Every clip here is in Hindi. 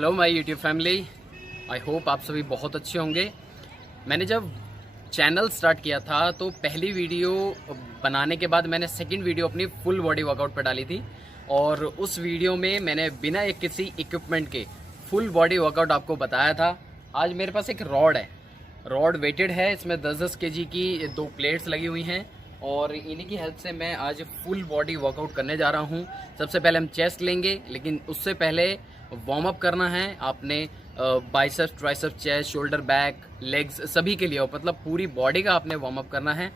Hello my YouTube family, I hope आप सभी बहुत अच्छे होंगे। मैंने जब चैनल स्टार्ट किया था तो पहली वीडियो बनाने के बाद मैंने सेकंड वीडियो अपनी फुल बॉडी वर्कआउट पर डाली थी और उस वीडियो में मैंने बिना किसी इक्विपमेंट के फुल बॉडी वर्कआउट आपको बताया था। आज मेरे पास एक रॉड है, रॉड वेटेड है, इसमें 10-10 केजी की 2 प्लेट्स लगी हुई हैं और इन्हीं की हेल्प से मैं आज फुल बॉडी वर्कआउट करने जा रहा हूं। सबसे पहले हम चेस्ट लेंगे, लेकिन उससे पहले वार्म अप करना है आपने biceps, triceps, chest, shoulder, back, legs सभी के लिए, मतलब पूरी बॉडी का आपने वार्म अप करना है।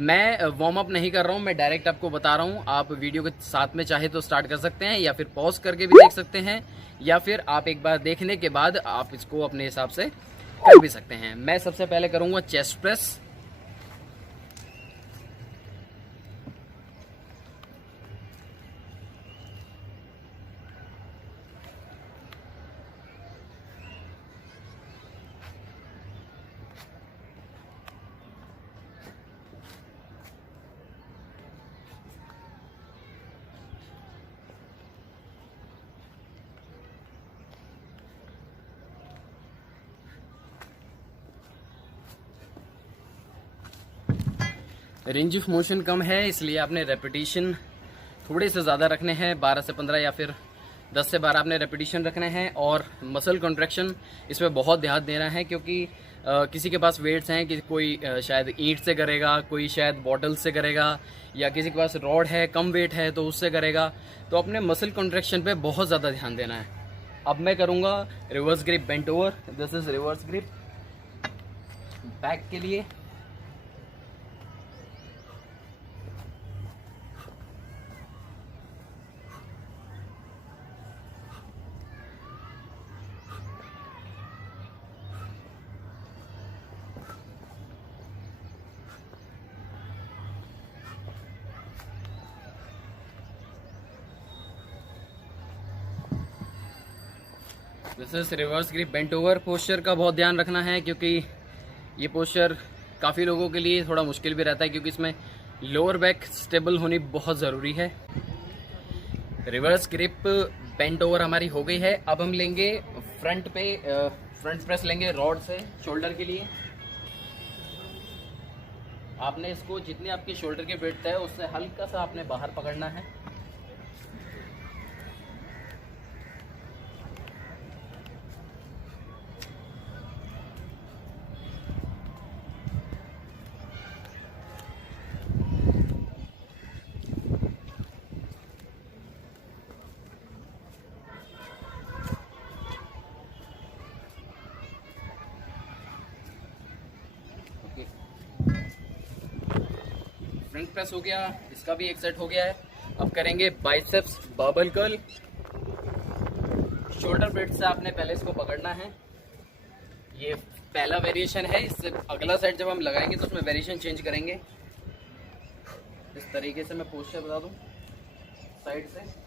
मैं वार्म अप नहीं कर रहा हूँ, मैं डायरेक्ट आपको बता रहा हूँ। आप वीडियो के साथ में चाहे तो स्टार्ट कर सकते हैं या फिर पॉज करके भी देख सकते हैं या फिर आप एक बार देखने के बाद आप इसको अपने हिसाब से कर भी सकते हैं। मैं सबसे पहले करूँगा chest press. Range of motion कम है इसलिए आपने रेपिटेशन थोड़े से ज़्यादा रखने हैं, 12 से 15 या फिर 10 से 12 आपने रेपिटेशन रखने हैं। और मसल कॉन्ट्रैक्शन इसमें बहुत ध्यान देना है क्योंकि किसी के पास वेट्स हैं कि कोई शायद ईंट से करेगा, कोई शायद बॉटल से करेगा या किसी के पास रॉड है, कम वेट है तो उससे करेगा। तो अपने मसल कॉन्ट्रैक्शन पे बहुत ज़्यादा ध्यान देना है। अब मैं करूँगा reverse grip bent over. This is reverse grip back के लिए। This is reverse grip bent over. Posture का बहुत ध्यान रखना है क्योंकि ये पोस्चर काफ़ी लोगों के लिए थोड़ा मुश्किल भी रहता है क्योंकि इसमें लोअर बैक स्टेबल होनी बहुत ज़रूरी है। रिवर्स ग्रिप बेंट ओवर हमारी हो गई है। अब हम लेंगे फ्रंट पे फ्रंट प्रेस लेंगे रॉड से शोल्डर के लिए। आपने इसको जितनी आपकी शोल्डर की विड्थ है उससे हल्का सा आपने बाहर पकड़ना है। फ्रंट प्रेस हो गया, इसका भी एक सेट हो गया है। अब करेंगे biceps bubble curl. Shoulder blade से आपने पहले इसको पकड़ना है। ये पहला वेरिएशन है, इससे अगला सेट जब हम लगाएंगे तो उसमें वेरिएशन चेंज करेंगे। इस तरीके से मैं पोस्चर बता दूं साइड से।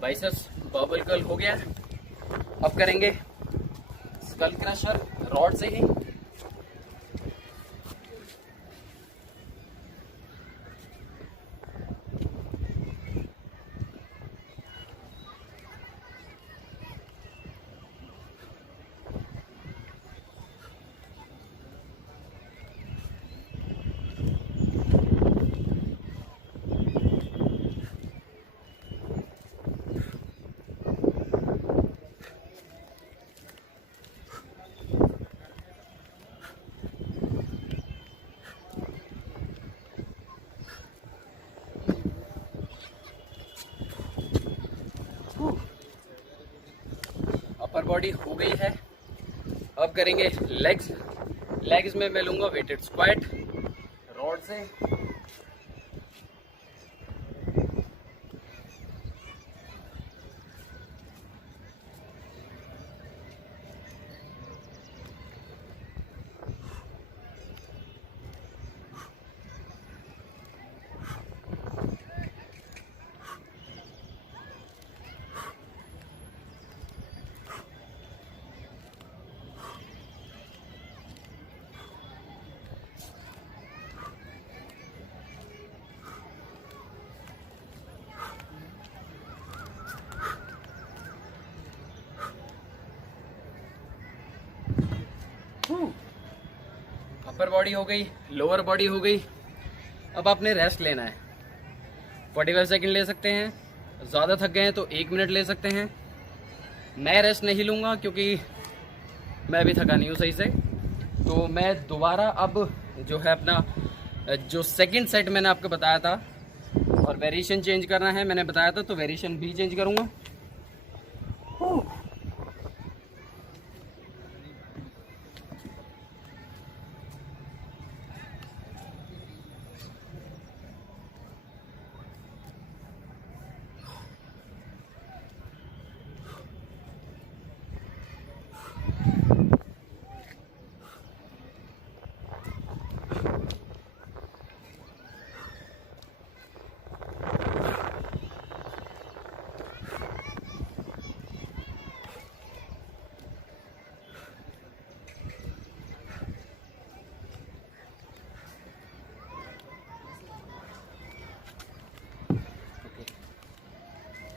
बाइसेप्स बबल कर्ल हो गया। अब करेंगे स्कल क्रशर रॉड से ही। अपर बॉडी हो गई है। अब करेंगे लेग्स। लेग्स में मैं लूंगा वेटेड स्क्वाट रॉड से। अपर बॉडी हो गई, लोअर बॉडी हो गई। अब आपने रेस्ट लेना है। 45 सेकंड ले सकते हैं, ज़्यादा थक गए हैं तो 1 मिनट ले सकते हैं। मैं रेस्ट नहीं लूँगा क्योंकि मैं भी थका नहीं हूँ सही से। तो मैं दोबारा अब जो है अपना जो सेकंड सेट मैंने आपको बताया था और वेरिएशन चेंज करना है मैंने बताया था, तो वेरिएशन भी चेंज करूँगा।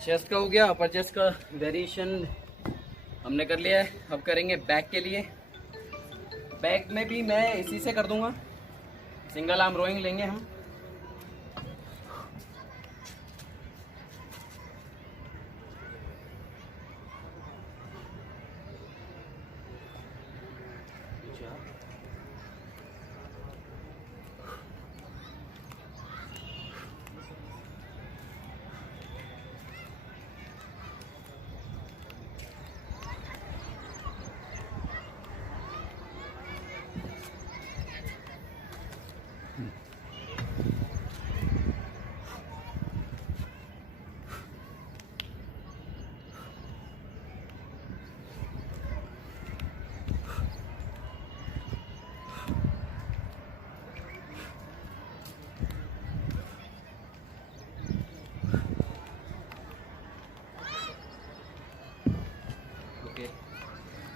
चेस्ट का हो गया, अपर चेस्ट का वेरिएशन हमने कर लिया है। अब करेंगे बैक के लिए। बैक में भी मैं इसी से कर दूंगा, सिंगल आर्म रोइंग लेंगे हम।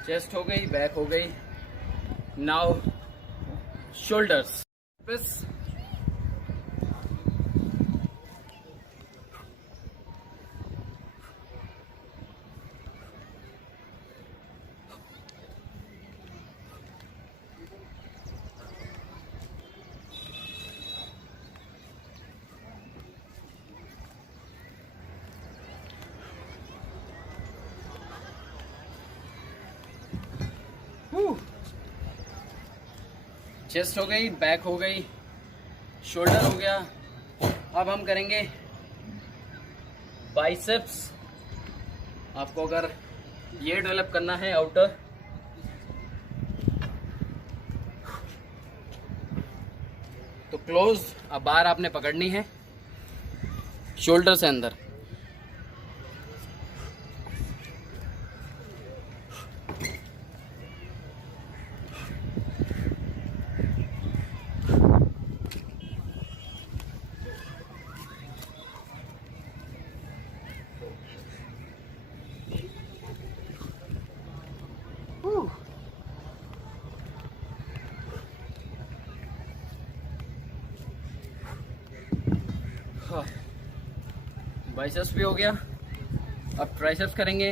चेस्ट हो गई, बैक हो गई। Now shoulders. बस चेस्ट हो गई, बैक हो गई, शोल्डर हो गया। अब हम करेंगे बाइसेप्स। आपको अगर ये डेवलप करना है आउटर, तो क्लोज अब बार आपने पकड़नी है शोल्डर से अंदर। बाइसेप्स भी हो गया। अब ट्राइसेप्स करेंगे।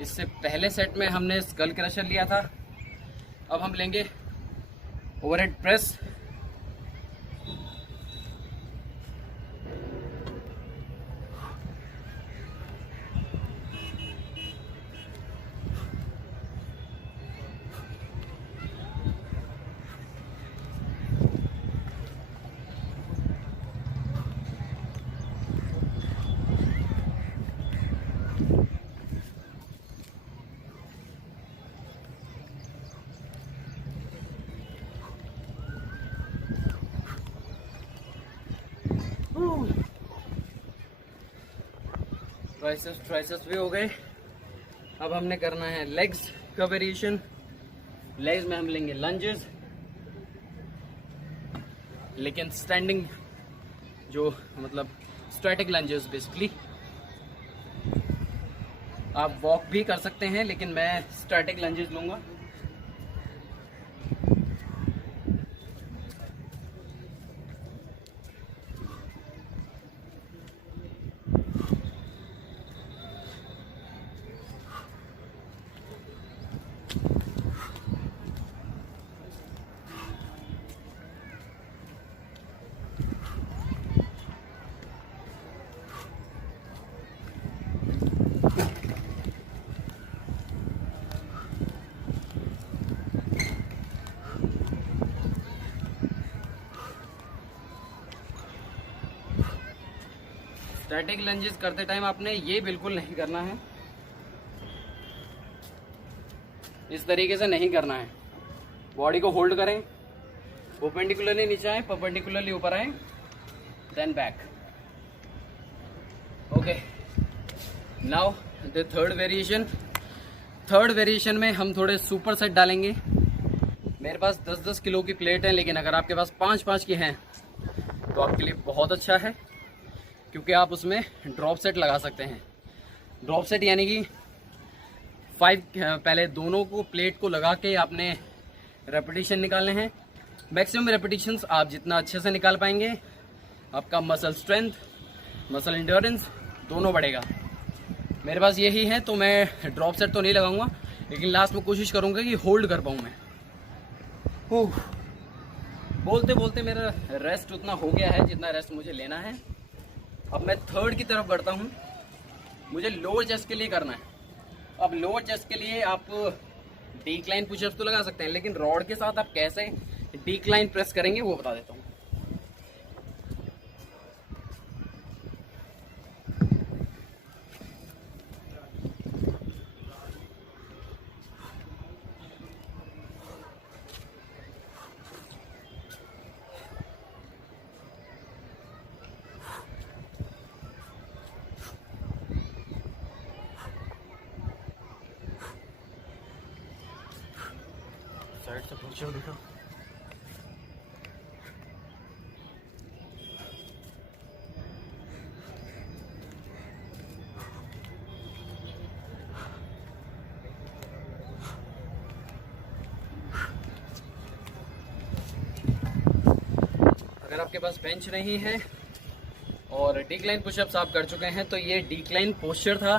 इससे पहले सेट में हमने स्कल क्रशर लिया था, अब हम लेंगे ओवरहेड प्रेस। ट्राइसेप्स भी हो गए। अब हमने करना है लेग्स का वेरिएशन। लेग्स में हम लेंगे लंजेस, लेकिन स्टैंडिंग, जो मतलब स्टैटिक लंजेस बेसिकली। आप वॉक भी कर सकते हैं, लेकिन मैं स्टैटिक लंजेस लूंगा। स्टैटिक लंजेस करते टाइम आपने ये बिल्कुल नहीं करना है, इस तरीके से नहीं करना है। बॉडी को होल्ड करें, परपेंडिकुलरली नीचे आए, परपेंडिकुलरली ऊपर आए, then back. Okay, now the third variation में हम थोड़े सुपर सेट डालेंगे। मेरे पास 10-10 किलो की प्लेट है, लेकिन अगर आपके पास 5-5 की हैं तो आपके लिए बहुत अच्छा है, क्योंकि आप उसमें ड्रॉप सेट लगा सकते हैं। ड्रॉप सेट यानी कि 5 पहले दोनों को प्लेट को लगा के आपने रेपिटेशन निकालने हैं। मैक्सिमम रेपिटेशंस आप जितना अच्छे से निकाल पाएंगे, आपका मसल स्ट्रेंथ, मसल इंड्योरेंस दोनों बढ़ेगा। मेरे पास यही है, तो मैं ड्रॉप सेट तो नहीं लगाऊंगा, लेकिन लास्ट में कोशिश करूंगा कि होल्ड कर पाऊँ मैं। बोलते बोलते मेरा रेस्ट उतना हो गया है जितना रेस्ट मुझे लेना है। अब मैं थर्ड की तरफ बढ़ता हूँ। मुझे लोअर चेस्ट के लिए करना है। अब लोअर चेस्ट के लिए आप डिक्लाइन पुशअप्स तो लगा सकते हैं, लेकिन रॉड के साथ आप कैसे डिक्लाइन प्रेस करेंगे वो बता देता हूँ। साइड से पुशअप दिखा। अगर आपके पास बेंच नहीं है और डिक्लाइन पुशअप्स आप कर चुके हैं, तो ये डिक्लाइन पोस्चर था।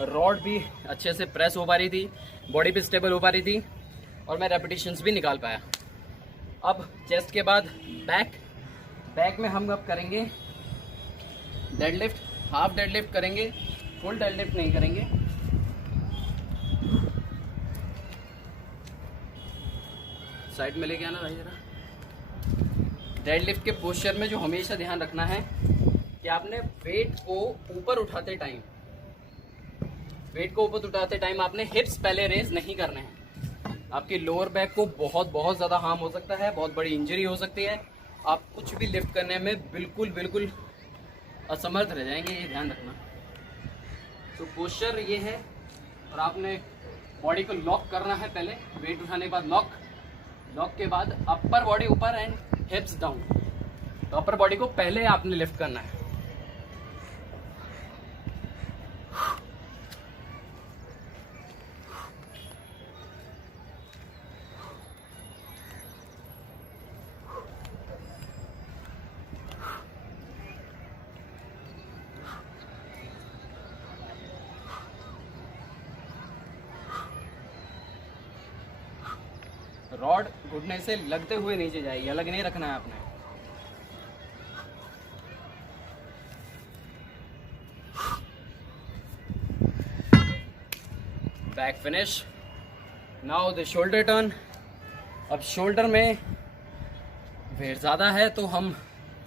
रॉड भी अच्छे से प्रेस हो पा रही थी, बॉडी भी स्टेबल हो पा रही थी, और मैं रेपिटेशंस भी निकाल पाया। अब चेस्ट के बाद बैक में हम अब करेंगे डेडलिफ्ट। हाफ डेडलिफ्ट करेंगे, फुल डेडलिफ्ट नहीं करेंगे। साइड में लेके आना भाई जरा। डेडलिफ्ट के पोस्चर में जो हमेशा ध्यान रखना है कि आपने वेट को ऊपर उठाते टाइम आपने हिप्स पहले रेज नहीं करने हैं। आपकी लोअर बैक को बहुत ज़्यादा हार्म हो सकता है, बहुत बड़ी इंजरी हो सकती है। आप कुछ भी लिफ्ट करने में बिल्कुल असमर्थ रह जाएंगे, ये ध्यान रखना। तो पोस्चर ये है, और आपने बॉडी को लॉक करना है पहले। वेट उठाने के बाद लॉक के बाद अपर बॉडी ऊपर एंड हिप्स डाउन। तो अपर बॉडी को पहले आपने लिफ्ट करना है। रॉड घुटने से लगते हुए नीचे जाएगी, अलग नहीं रखना है आपने। Back finish. Now the shoulder turn. अब शोल्डर में वेट ज़्यादा है तो हम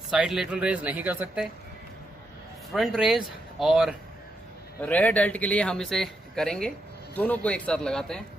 साइड लेटरल रेज नहीं कर सकते। फ्रंट रेज और रेयर डेल्ट के लिए हम इसे करेंगे। दोनों को एक साथ लगाते हैं।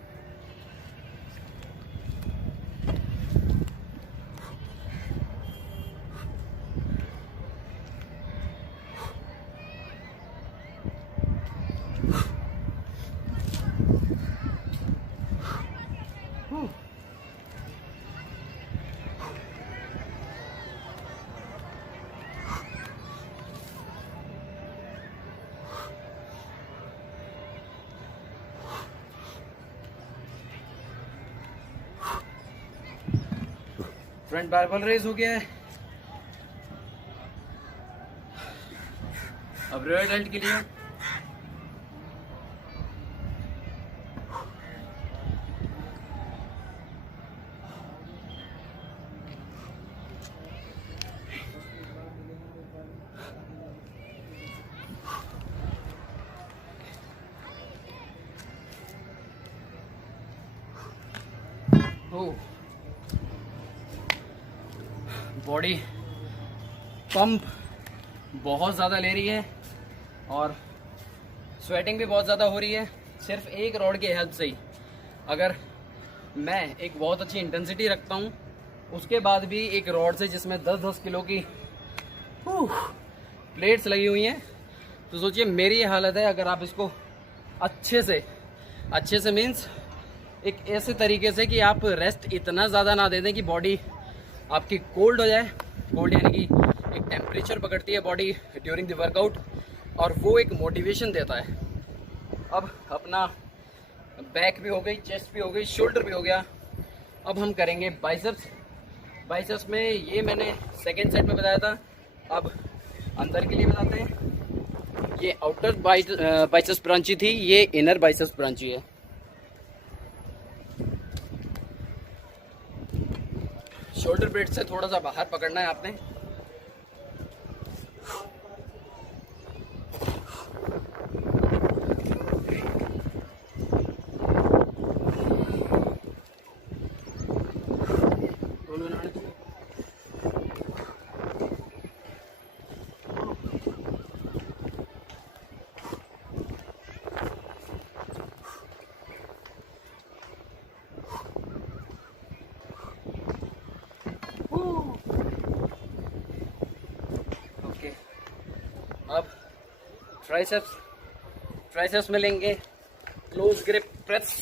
फ्रंट बारबल रेज हो गया है। अब रेयर डेल्ट के लिए बहुत ज़्यादा ले रही है और स्वेटिंग भी बहुत ज़्यादा हो रही है। सिर्फ एक रॉड की हेल्प से ही अगर मैं एक बहुत अच्छी इंटेंसिटी रखता हूँ, उसके बाद भी एक रॉड से जिसमें 10-10 किलो की प्लेट्स लगी हुई हैं, तो सोचिए मेरी ये हालत है। अगर आप इसको अच्छे से मीन्स एक ऐसे तरीके से कि आप रेस्ट इतना ज़्यादा ना दे दें कि बॉडी आपकी कोल्ड हो जाए। कोल्ड यानी कि एक टेम्परेचर पकड़ती है बॉडी ड्यूरिंग द वर्कआउट, और वो एक मोटिवेशन देता है। अब अपना बैक भी हो गई, चेस्ट भी हो गई, शोल्डर भी हो गया। अब हम करेंगे बाइसेप्स में ये मैंने सेकेंड सेट में बताया था। अब अंदर के लिए बताते हैं। ये आउटर बाइसेप्स ब्रांची थी, ये इनर बाइसेप्स ब्रांची है। शोल्डर ब्लेड से थोड़ा सा बाहर पकड़ना है आपने। अब ट्राइसेप्स में लेंगे क्लोज ग्रिप प्रेस,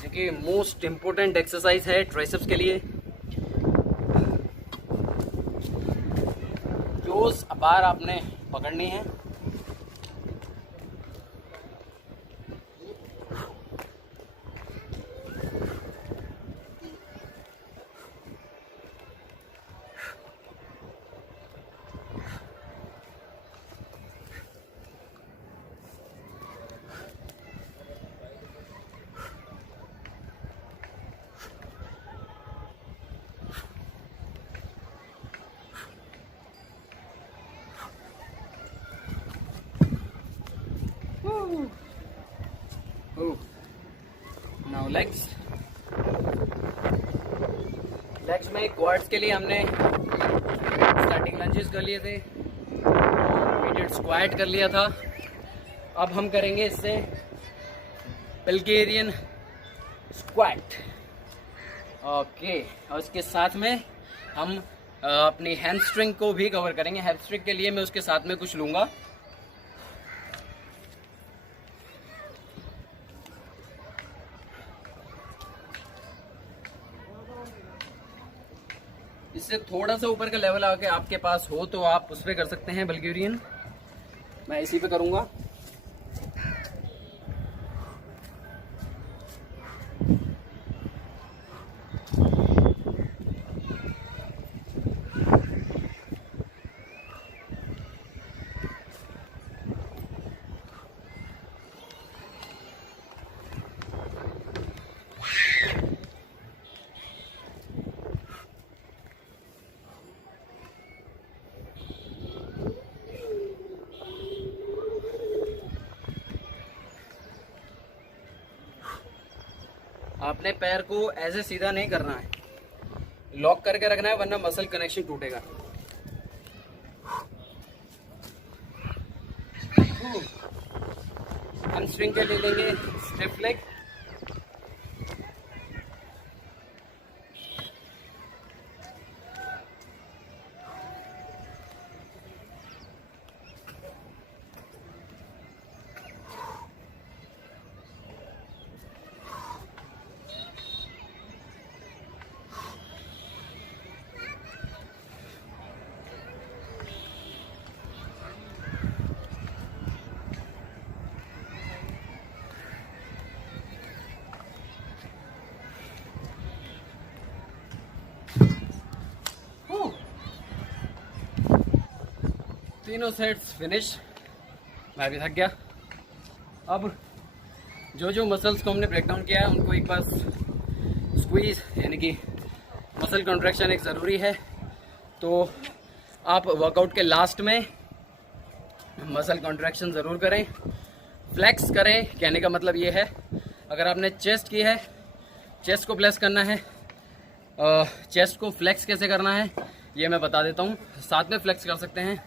क्योंकि मोस्ट इम्पोर्टेंट एक्सरसाइज है ट्राइसेप्स के लिए। क्लोज बार आपने पकड़नी है। नाउ लेग्स में क्वाड्स के लिए हमने स्टार्टिंग लंजेस कर लिए थे, रीटेड स्क्वाट कर लिया था। अब हम करेंगे इससे बल्गेरियन स्क्वाट। ओके, और इसके साथ में हम अपनी हैमस्ट्रिंग को भी कवर करेंगे। हैमस्ट्रिंग के लिए मैं उसके साथ में कुछ लूँगा। इससे थोड़ा सा ऊपर का लेवल आके आपके पास हो तो आप उस पर कर सकते हैं बल्गेरियन। मैं इसी पे करूँगा। आपने पैर को ऐसे सीधा नहीं करना है, लॉक करके रखना है, वरना मसल कनेक्शन टूटेगा। हैमस्ट्रिंग के लिए लेंगे स्टिफ लेग। तीनों सेट्स फिनिश। मैं भी थक गया। अब जो मसल्स को हमने ब्रेक डाउन किया है उनको एक बार स्क्वीज यानी कि मसल कॉन्ट्रैक्शन एक ज़रूरी है। तो आप वर्कआउट के लास्ट में मसल कॉन्ट्रैक्शन ज़रूर करें, फ्लेक्स करें। कहने का मतलब ये है, अगर आपने चेस्ट की है, चेस्ट को फ्लेक्स करना है। चेस्ट को फ्लेक्स कैसे करना है ये मैं बता देता हूँ। साथ में फ्लेक्स कर सकते हैं।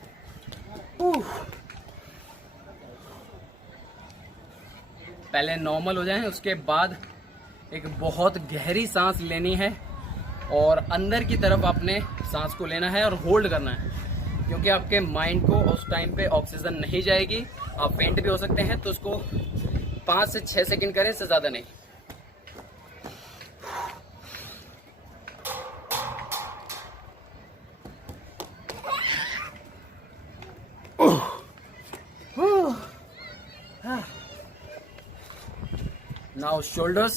पहले नॉर्मल हो जाए, उसके बाद एक बहुत गहरी सांस लेनी है और अंदर की तरफ आपने सांस को लेना है और होल्ड करना है, क्योंकि आपके माइंड को उस टाइम पे ऑक्सीजन नहीं जाएगी, आप फेंट भी हो सकते हैं। तो उसको 5 से 6 सेकंड करें, इससे ज़्यादा नहीं। Now shoulders.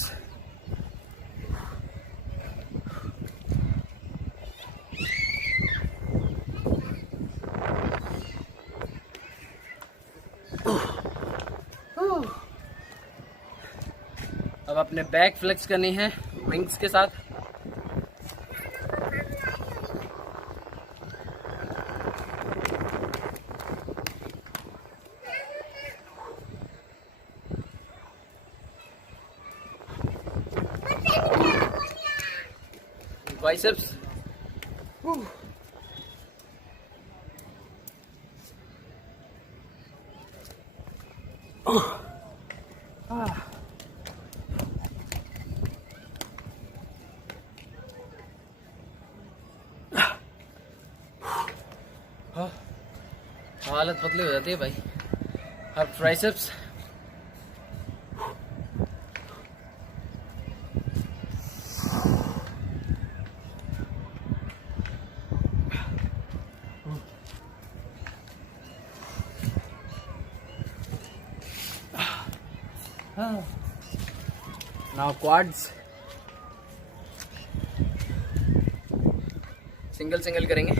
अब अपने बैक फ्लेक्स करनी है विंग्स के साथ। बाइसेप्स। हालत पतली हो जाती है भाई। अब ट्राइसेप्स। Now quads. सिंगल करेंगे।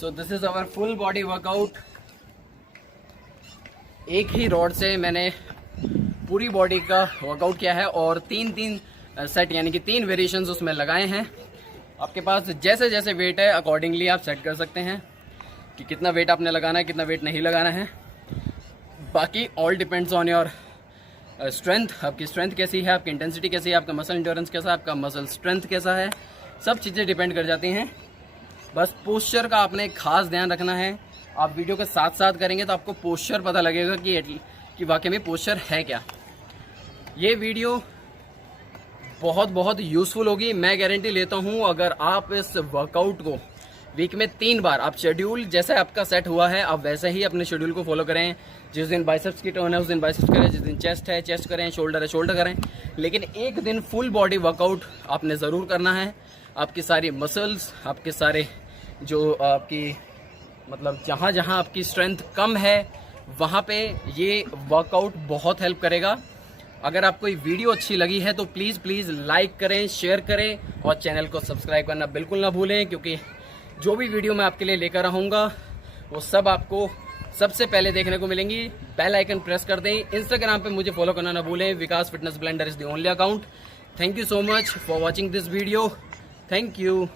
So this is our full body workout। एक ही रॉड से मैंने पूरी बॉडी का वर्कआउट किया है और 3 सेट यानी कि 3 वेरिएशंस उसमें लगाए हैं। आपके पास जैसे जैसे वेट है अकॉर्डिंगली आप सेट कर सकते हैं कि कितना वेट आपने लगाना है, कितना वेट नहीं लगाना है। बाकी all depends on your strength. आपकी स्ट्रेंथ कैसी है, आपकी इंटेंसिटी कैसी है, आपका मसल इंड्योरेंस कैसा है, आपका मसल स्ट्रेंथ कैसा है, सब चीज़ें डिपेंड कर जाती हैं। बस पोस्चर का आपने खास ध्यान रखना है। आप वीडियो के साथ साथ करेंगे तो आपको पोस्चर पता लगेगा कि वाकई में पोस्चर है क्या। ये वीडियो बहुत यूज़फुल होगी, मैं गारंटी लेता हूँ। अगर आप इस वर्कआउट को वीक में 3 बार, आप शेड्यूल जैसे आपका सेट हुआ है आप वैसे ही अपने शेड्यूल को फॉलो करें। जिस दिन बाइसेप्स की टर्न है उस दिन बाइसेप्स करें, जिस दिन चेस्ट है चेस्ट करें, शोल्डर है शोल्डर करें, लेकिन एक दिन फुल बॉडी वर्कआउट आपने ज़रूर करना है। आपकी सारी मसल्स, आपके सारे जो आपकी मतलब जहाँ जहाँ आपकी स्ट्रेंथ कम है वहाँ पे ये वर्कआउट बहुत हेल्प करेगा। अगर आपको ये वीडियो अच्छी लगी है तो प्लीज़ लाइक करें, शेयर करें और चैनल को सब्सक्राइब करना बिल्कुल ना भूलें, क्योंकि जो भी वीडियो मैं आपके लिए लेकर आऊँगा वो सब आपको सबसे पहले देखने को मिलेंगी। बेल आइकन प्रेस कर दें। इंस्टाग्राम पे मुझे फॉलो करना ना भूलें। Vikas fitness blender is the only account. Thank you so much for watching this video. Thank you.